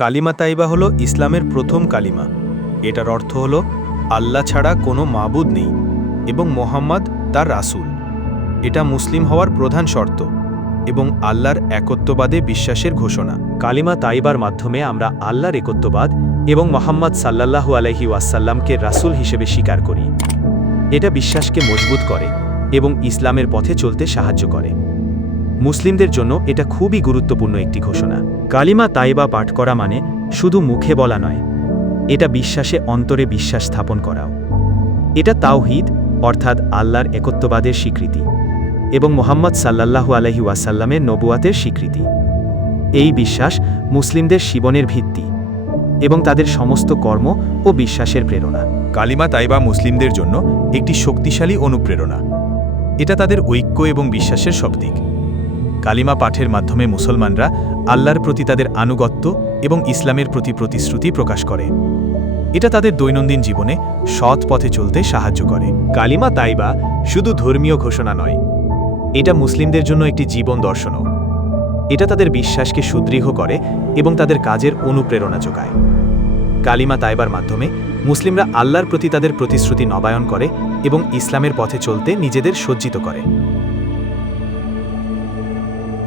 কালিমা তাইবা হলো ইসলামের প্রথম কালিমা। এটার অর্থ হলো, আল্লাহ ছাড়া কোনো মাবুদ নেই এবং মোহাম্মদ তার রাসূল। এটা মুসলিম হওয়ার প্রধান শর্ত এবং আল্লাহর একত্ববাদে বিশ্বাসের ঘোষণা। কালিমা তাইবার মাধ্যমে আমরা আল্লাহর একত্ববাদ এবং মোহাম্মদ সাল্লাল্লাহু আলহি ওয়াসাল্লামকে রাসূল হিসেবে স্বীকার করি। এটা বিশ্বাসকে মজবুত করে এবং ইসলামের পথে চলতে সাহায্য করে। মুসলিমদের জন্য এটা খুবই গুরুত্বপূর্ণ একটি ঘোষণা। কালিমা তাইবা পাঠ করা মানে শুধু মুখে বলা নয়, এটা বিশ্বাসে অন্তরে বিশ্বাস স্থাপন করাও। এটা তাওহিদ, অর্থাৎ আল্লাহর একত্ববাদের স্বীকৃতি, এবং মোহাম্মদ সাল্লাল্লাহু আলহি ওয়াসাল্লামের নবুয়াতের স্বীকৃতি। এই বিশ্বাস মুসলিমদের জীবনের ভিত্তি, এবং তাদের সমস্ত কর্ম ও বিশ্বাসের প্রেরণা। কালিমা তাইবা মুসলিমদের জন্য একটি শক্তিশালী অনুপ্রেরণা। এটা তাদের ঐক্য এবং বিশ্বাসের শব্দিক কালিমা পাঠের মাধ্যমে মুসলমানরা আল্লাহর প্রতি তাদের আনুগত্য এবং ইসলামের প্রতি প্রতিশ্রুতি প্রকাশ করে। এটা তাদের দৈনন্দিন জীবনে সৎ পথে চলতে সাহায্য করে। কালিমা তাইবা শুধু ধর্মীয় ঘোষণা নয়, এটা মুসলিমদের জন্য একটি জীবন দর্শনও। এটা তাদের বিশ্বাসকে সুদৃঢ় করে এবং তাদের কাজের অনুপ্রেরণা যোগায়। কালিমা তাইবার মাধ্যমে মুসলিমরা আল্লাহর প্রতি তাদের প্রতিশ্রুতি নবায়ন করে এবং ইসলামের পথে চলতে নিজেদের সজ্জিত করে।